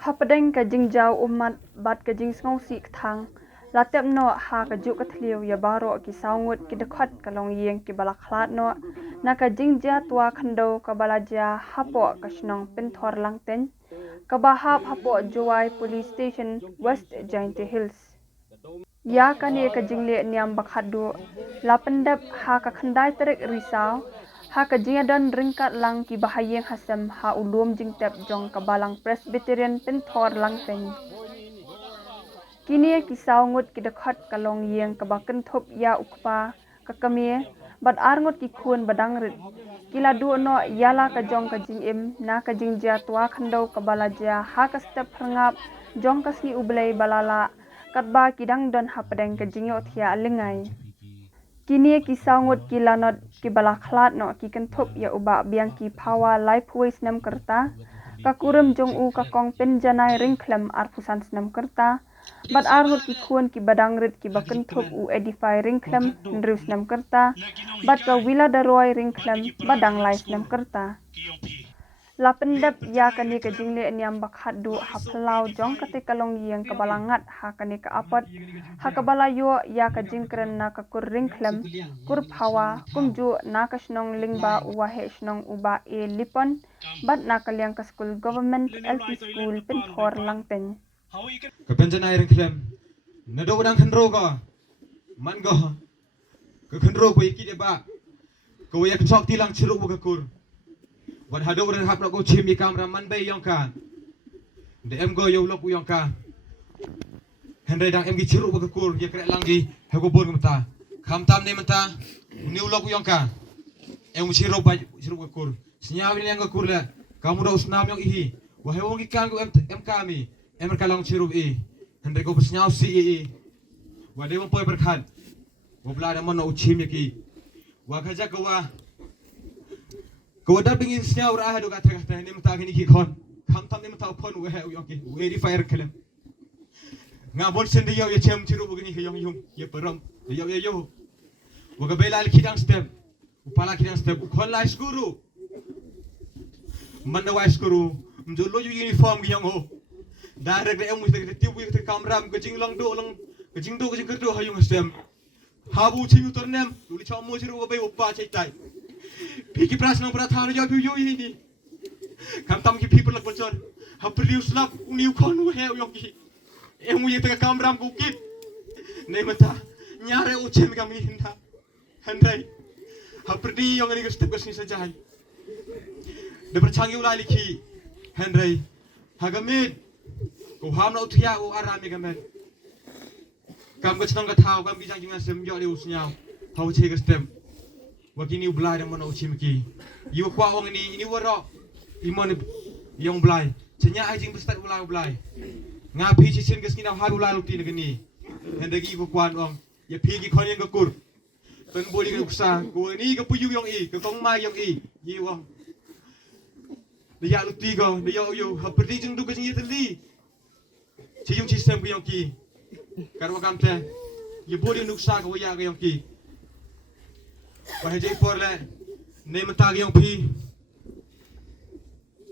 Hapadeng ka jingjau umat bat ka jing ngau si thang latep no ha ka juk ka thliu ya baro ki saungut ki dekhat ka long yeng ki bala khlat no na ka jingja tua khando ka balaja hapo ka snong pinthor langten ka bahap hapo Jowai police station West Jainti Hills ya ka ne ka jingle niam bakhadu lapendap ha ka khandai terik risau ha ka jingadon ringkat lang ki bahayeng hasam ha ulum jingtep jong kabalang Presbyterian pinthor langten kini ki saungut ki dekhat kalong yeng ka baken thop ya ukpa ka kamie bad arngot ki khun badang rit kila du no yala ka jong ka jing im na ka jing ja tua khandau ka balaja ha ka step phangap jong ka sni ublei balala katba kidang don hapadeng ka jingyo thia lengai kini ki saungut ki lanot ki bala khlat no ki kan thop ya uba biang ki phawa life voice nam karta ka kurum jong u ka kong pen janai ringkhlem arpusan snam karta bat arhut ki khun ki badang rit ki bakan thop u edify ringkhlem ndrus nam karta bat ka wila daroi ringkhlem badang lai snam karta lapendap ya kani ka jingle niam bakhat du haplau jong kate kalong yeng ka balangat ha kani ka apat ha ka balayo ya ka jingkren na ka kur ringkhlem kur phawa kumju na ka snong lingba uwahe snong uba e lipon bat na ka liang ka school government LP school pinthor langten ka penjana ringkhlem na do dang khandro ka man go ka khandro ko iki de ba ko ya chok tilang chiru ka kur Wan hado ren hap ko chimi kamera man bay yong ka. De em go yo lok yong ka. Henry dang em gi chiru ba kur ya kre langi he go bor mata. Kham tam ne mata. Ni lok yong ka. Em chiru ba chiru ba kur. Snya wi yang kur la. Kamu da usnam yong ihi. Wa he wong kan go em kami. Em ka lang chiru i. Henry go snya si i. Wa de wong poi berkhan. Wa bla da mon no chimi ki. Wa khaja ko wa Kau dah pingin senyap orang ada kata-kata ni mentah ini kikon, kam ni mentah pun weh yoki, weh di fire kelem. Ngabon sendi yo cem ciru begini ke yong ye peram, yo. Waga bela kidang step, upala kidang step, ukon lai skuru. Mana wai skuru, mjolo yo uniform ke yong ho. Direct em mesti tiup ke kamera, kecing lang do, kecing kerdo hayung step. Habu cium ternem, tuli camu ciru wabai uppa caitai. Piki pras nang berat hari jauh jauh ini. Kam tam ki people lak bocor. Hapriu slap uniu konu he yoki. Emu ye tengah kamram kukit. Nei mata nyare ucem kami hinda. Handai. Haprdi yang ini step kesini saja. De perchangi ulai liki. Handai. Hagamid. Ko ham na utia u arami gamet. Kam kecnang katau kam bijang jingan sem yo de usnyau. Hau che step. Wakini belai dan mana uci meki. Iu kuah orang ini warok. Iman yang belai. Cenyak ajing besar belai. Ngapi cincin kesini nak haru lalu ti negeni. Hendaki iu kuah orang. Ya pergi kau yang kekur. Pen boleh ke uksa. Kau ini ke puyu yang i. Ke kong mai yang i. Iu orang. Dia lu ti kau. Dia yo. Haperti jeng tu kesini terli. Cium sistem yang ki. Karena kamu teh. Ya boleh nuksa kau ya yang ki. Bahaya por le, ne mentag yang pi,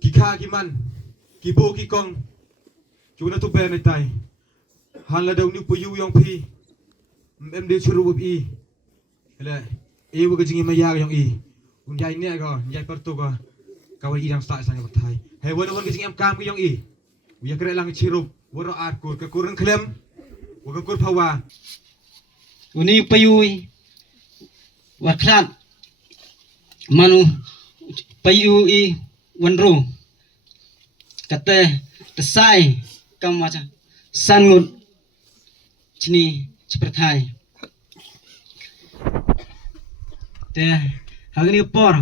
kika kiman, kibo kikong, cuma tu ber netai, hal ada uni puyu yang pi, dia suruh i, le, ibu kejingi maya yang i, unjai ni agak, unjai pertu agak, kau idang start sangat bertai, hei wana kejingi kam yang i, uya kere lang cirup, waro arkur, kekurang klem, wakekur pawa, uni puyu waklat manu payu I wanru kata tesai kam macam sangut sini seperti te hari ni por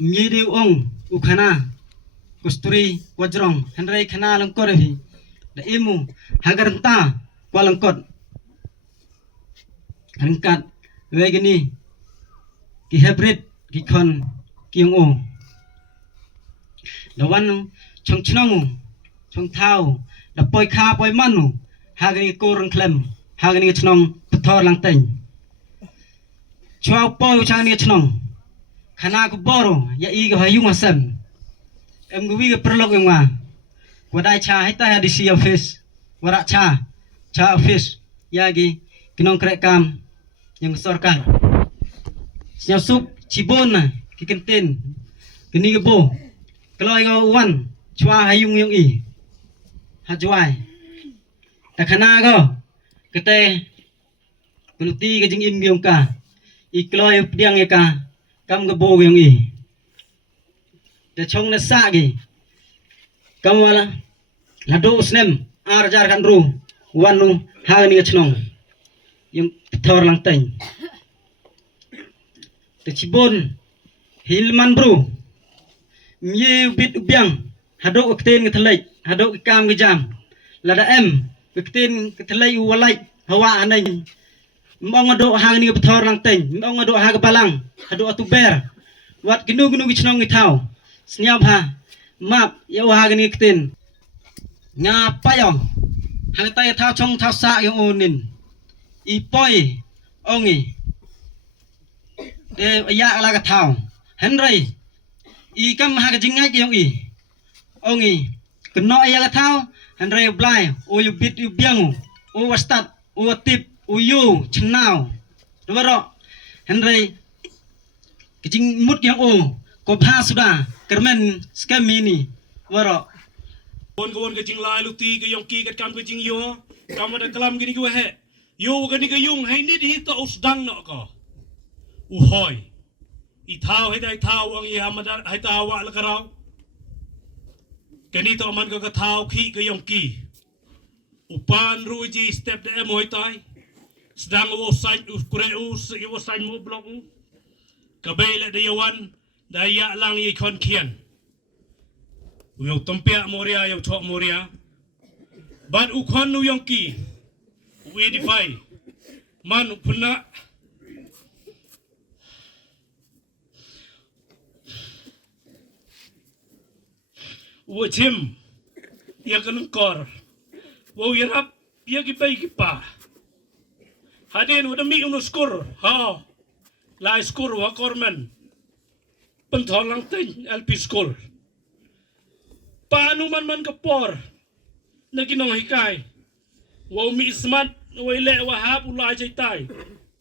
miri ong ukana kusturi wajrong henrai khana langkor hi da imu hagar ta walangkot ringkat we gini ki hybrid ki kon ki yung o lawan chong chnong chong thao da poi kha poi manu ha gani ko rang klem ha gani chnong pthor lang teng chwa poi chang ni chnong khana ko boro ya i ga hayung asam em gwi ga perlok yang ma wadai cha hai ta di si office warak cha office ya gi kinong krek kam yang sorkan siap sup cibon na ki kentin kini ke bo kalau ga wan chwa hayung yang i ha juai ta khana go kete kuluti ga jing im gyong ka i kloi pdiang ya ka kam ga bo yang i te chong na sa gi kam wala la do snem ar jar kan ru wanu ha ni chnong yung thor lang teng te cibon hilman bro mie bit ubyang hadok okten ke thelai hadok ke kam ke jam lada em okten ke thelai walai hawa anai mong adok hang ni thor lang teng mong adok ha ke balang hadok atu ber wat ginu ginu ke chnong ni thau sniap ha map ya ha ni kten nga payong hang tai thau chong thau sa yung onin ipoi ongi de ya la ka thau henry i kam ha ka jingai ki ongi ongi keno ya ka thau henry blai o yu bit yu biang o wastat o tip o yu chnau doro henry kijing mut yang o ko pha suda kermen skamini waro Kawan ke jing lai luti ke yong ki kat kam ke jing yo kam ada kelam gini ke he yo gani ke yung hai ni di to usdang no ko u hoi i thao hai dai thao ang i hamada hai ta wa la karau kani to man ka thao khi ke yong ki upan ruji step de moi tai sedang wo sai u kure u si wo sai mo blok u kabele de yawan daya lang i kon kian uyong tempia moria yang chok moria ban ukon nu yong ki we defy man puna wo chim ya kan kor wo yarap ya ki pai ki pa haden wo mi unu skor ha la skor wa kormen pentholang ten LP skor paano man kapor na ginong hikay wow mi ismat way le wa hap ula jay tay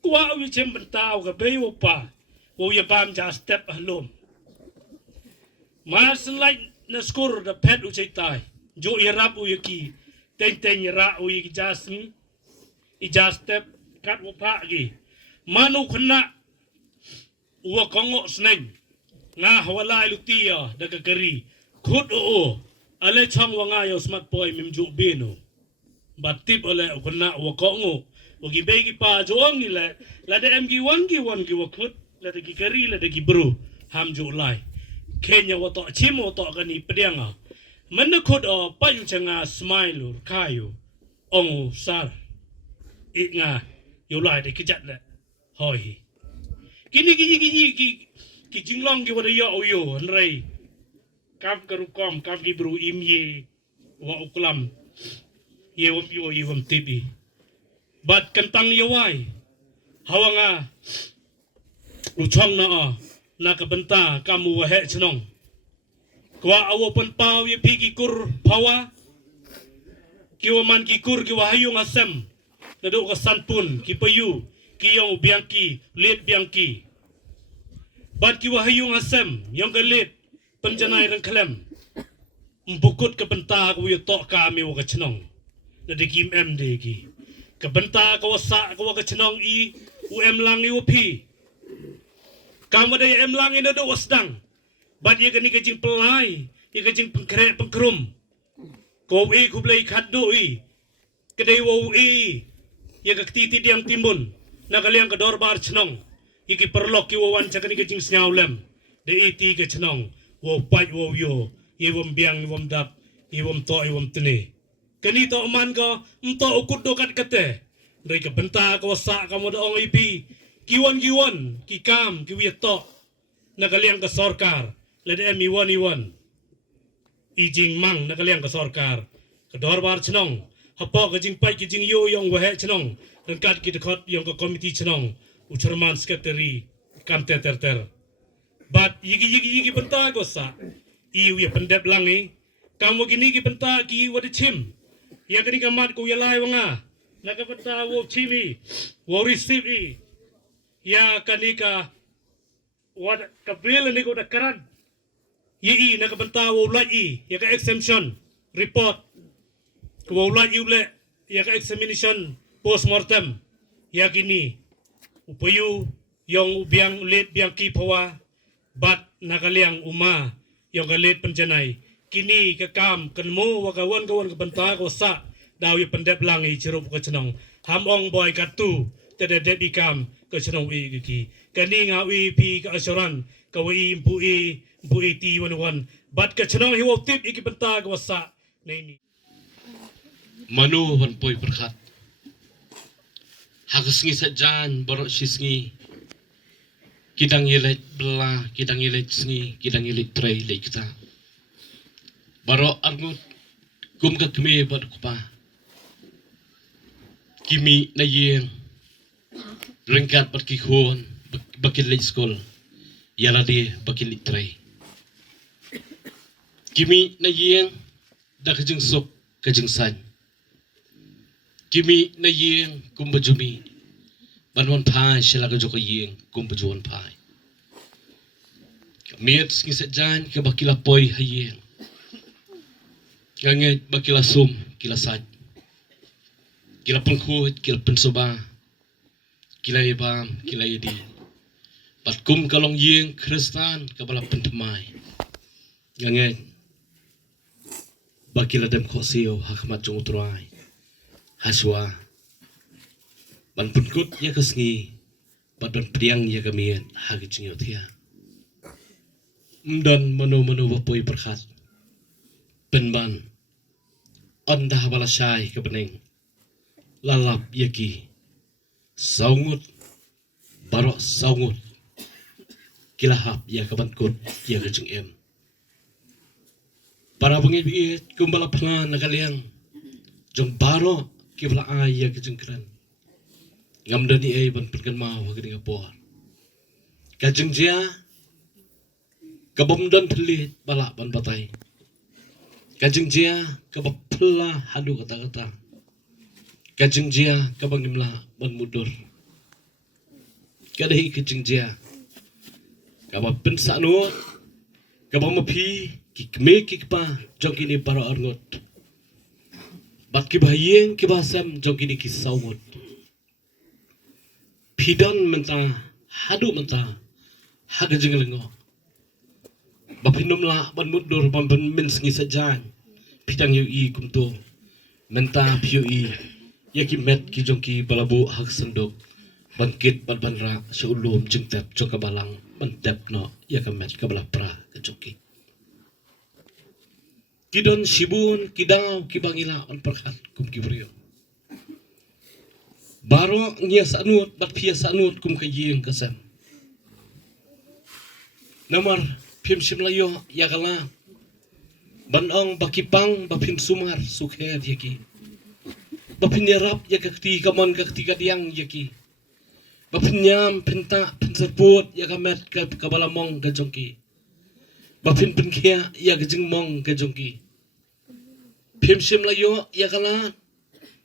kuwa wi chem bentaw ka bay wo pa wow yabam ja step alom mas like na skur da pet u jay tay jo irap u yaki ten yara u yaki jasni i just step kat wo pa gi manu khna wa kongo sneng nga hawala lutia da kakari khut o ale chang wanga yo smart boy mimju bino batip ole khna wa kongo o gi begi pa joang ni la de mg 1 gi wa khut la de gi kari la de gi bro ham ju lai kenya wa to chimo to gani pedianga man khut o pa yu changa smile kayo ong sar nga yo lai de ki jat le hoi kini ki jinglong ki wa de yo nrei kap karukom kap ki bru im ye wa uklam ye wam yo ye wam tibi bat kentang yawai hawanga uchong na ka benta kamu wa he chnong kwa awo pan paw ye pigi kur pawa ki wa man ki kur ki wa hayung asem na do ka sanpun ki payu ki yong biangki let biangki bat ki wa hayung asem yang ka let penjanai rang klem mbukut ke benta ko yo tok kami wa chnong na de kim md ki ke benta ko sa ko wa chnong i em lang i upi kam de em lang i do wasdang bat ye ni ke jing pelai ye ke jing pengkre pengkrum ko i ku blai khaddu i ke dei wo i ye ke titi diam timbun na kaliang ke dorbar chnong i ki perlok ki wan chakani ke jing snaulem de i ti ke chnong wo pai wo yo i wom biang wom dap i wom to i wom tene kani to man ko mto ukut do kat kate dari ke benta ko sa kamu daong ipi kiwan ki kam ki wieto nakaliang ke sorkar lede iwan ijing mang nakaliang ke sorkar ke dorbar chenong hapo ke jing pai ke jing yo yong wahe chenong rengkat ki dekot yong ke komiti chenong ucerman sekretari kam ter bat yigi benta ko sa iu ya pendep langi kamu gini ki benta ki wadi chim ya kini kamat ko yalai wanga naka benta wo chimi wo receive ya kanika wad kabil ni ko da karan yi naka benta wo lai ya ka exemption report ko wo lai ule ya ka examination postmortem ya kini upayu yung biang ulit biang kipawa bat nakaliang uma yung galit penjanay kini kakam kanmo wakawan kawan kabanta ko sa dawi pendep langi cirup ko cenong hamong boy katu tada dep ikam ko cenong ki kani ngawi pi ka asuran kawi impui ti wan bat ka cenong hiwo tip iki benta ko sa nini manu wan poi berkat hagasngi sajan borok sisngi kidang yelet bela kidang yelet sngi kidang yelet tray le kita baro arngut kum ka kme bad kupa kimi na yeng rengkat bad ki khon bakil le skol yala de bakil le tray kimi na yeng da kajing sok kajing san kimi na yeng kum bajumi banwan pai sila ka joko yeng kum bajuan pai miet ski sajan ke bakila poi hayeng nganget bakila sum kila sat kila pengkhut kila pensoba kila ibam kila yedi pat kum kalong yeng kristan kabala pentemai nganget bakila dem khosio hakmat jong utrai haswa ban pengkut ya kesngi ban priang ya kamian hagi cingyotia dan manu wapoi berkat penban anda balasai kebening lalap yaki saungut barok saungut kilahap ya kebankut ya kejeng em para pengibiit kumbala pengan nakaliang jong barok kibla ay ya kejeng keren ngam dani ay ban penkan mau kini ngapor kajeng jia kabom dan telit balak ban batai kajeng jia kabap pela hadu kata-kata kajeng jia kabang nimla ban mudur kadai kajeng jia kabap pensanu kabang mapi kikme kikpa jong kini para arngot bat kibahiyeng kibasam jong kini kisaungot pidan menta hadu menta haga jengelengo bapinum la ban mudur ban min sengi sajan pidang yu i kumto menta piu i yaki met ki jongki balabu hak sendok bangkit ban ra seulum jengtep jong kabalang bantep no yaka met kabala pra ke jongki kidon sibun kidaw kibangila on perkat kum kibrio baro ngia sanut bat pia sanut kum kayeng kasam namar pim simlayo yakala banong bakipang bapim sumar sukhed yaki bapin yarap yakakti kamon kakti kadiang yaki bapin nyam pinta pinserput yakamet kabalamong kajongki bapin pinkhia yakajing mong kajongki pim simlayo yakala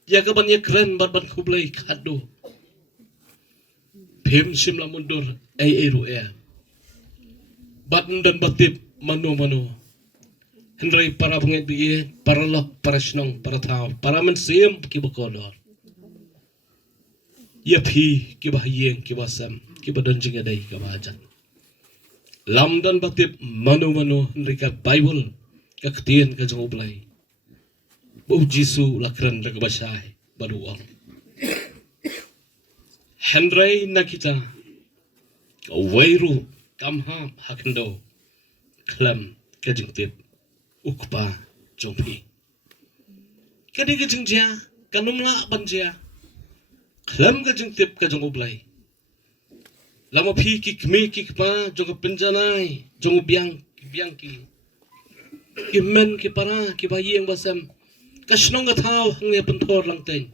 yakaban yakren ban kublai khadu pim simla mundur ai ru batn dan batip manu hendrai para penget bi para lok para snong para thau para men sim ki bakodor ya phi ki bahiyeng ki basam ki badanjing adai ka bajan lam dan batip manu hendrai ka bible ka ktien ka joblai bu jisu lakran lag basai baduang hendrai nakita ka wairu kamha hakendo klam kajingtip ukpa jongpi kadi kajingjia kanumla banja Kelam ka jeng tip ka jeng ublay. Lama pi ki kme ki pa jeng penjanai jeng biang ki. Ki men ki para ki bayeng basam. Kasnong ka tau hang ne pentor lang ten.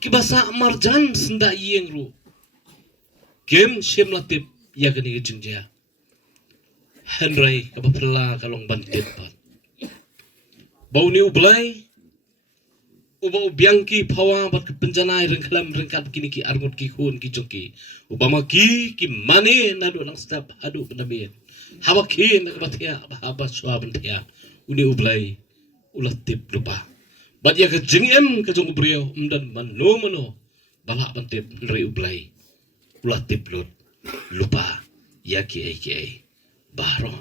Ki basa marjan senda yeng ru. Game shem latip ya kani ke jeng ja. Henry ka bapela kalong bantip pat. Bau ni ublay. Uba biangki pawa bat ke penjanai rengkalam rengkat kini ki arngot ki hun ki jongki. Ubama ki mane nadu lang step hadu penamien. Haba ki nak batia haba swa bentia. Uni ublay ulat tip lupa. Bat ya ke jengem ke jong ubriau dan mano balak bantip nri ublay. Ulat tip lut lupa ya ki baro.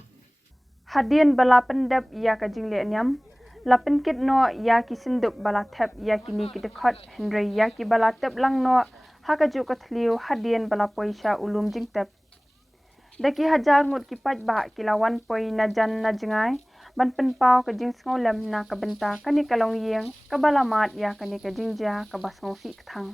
Hadian bala pendap ya ka jing le nyam. Lapen kit no ya ki sinduk bala tap ya ki ni ki dekot Henry ya ki bala tap lang no haka juk kathliu hadian bala poisha ulum jing tap. Daki hajar ngut ki paj ba ki lawan poi na jan na jengai ban pen pau ka jing ngolem na ka benta kani kalong yeng ka bala mat ya kani ka jing ja ka bas ngosi thang.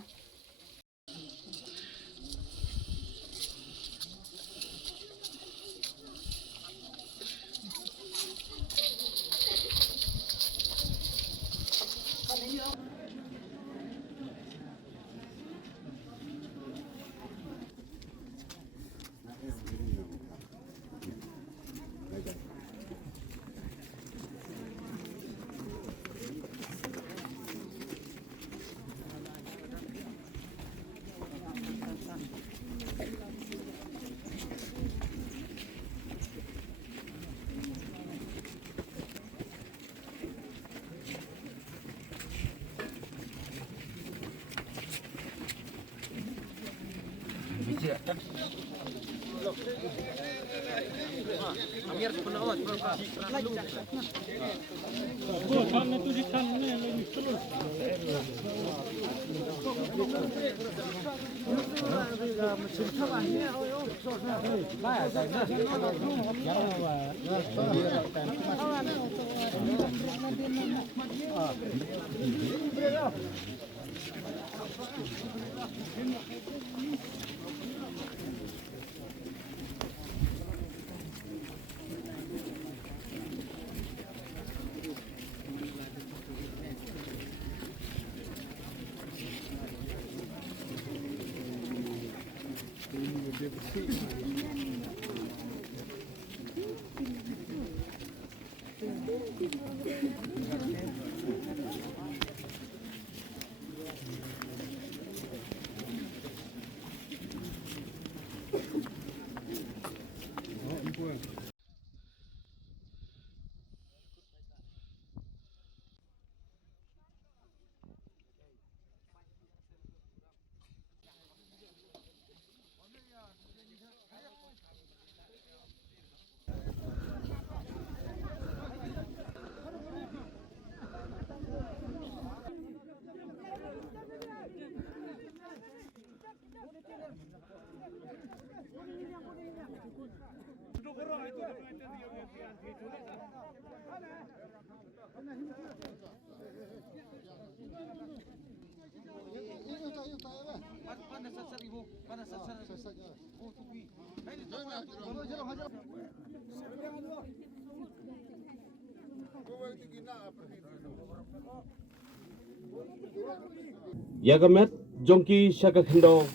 Yagamet jongki shaka khendo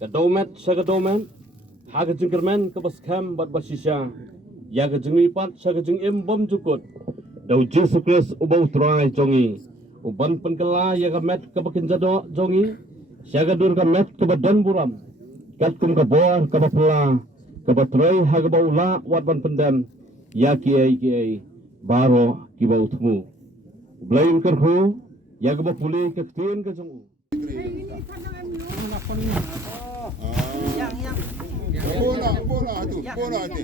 kadomet shaka domen haga jingkermen ke baskam bat basisha yaga jingmi pat shaka jing bom jukut dau Yesus Kristus ubau trai jongi uban penkela yagamet ke bakinjado jongi shaka dur met ke badan buram kat kum ke bor ke bapela ke batrai haga baula wat ban pendam yaki ai baro ki bau tmu blain kerhu yaga bapule ke tin ke jongu Bona tu.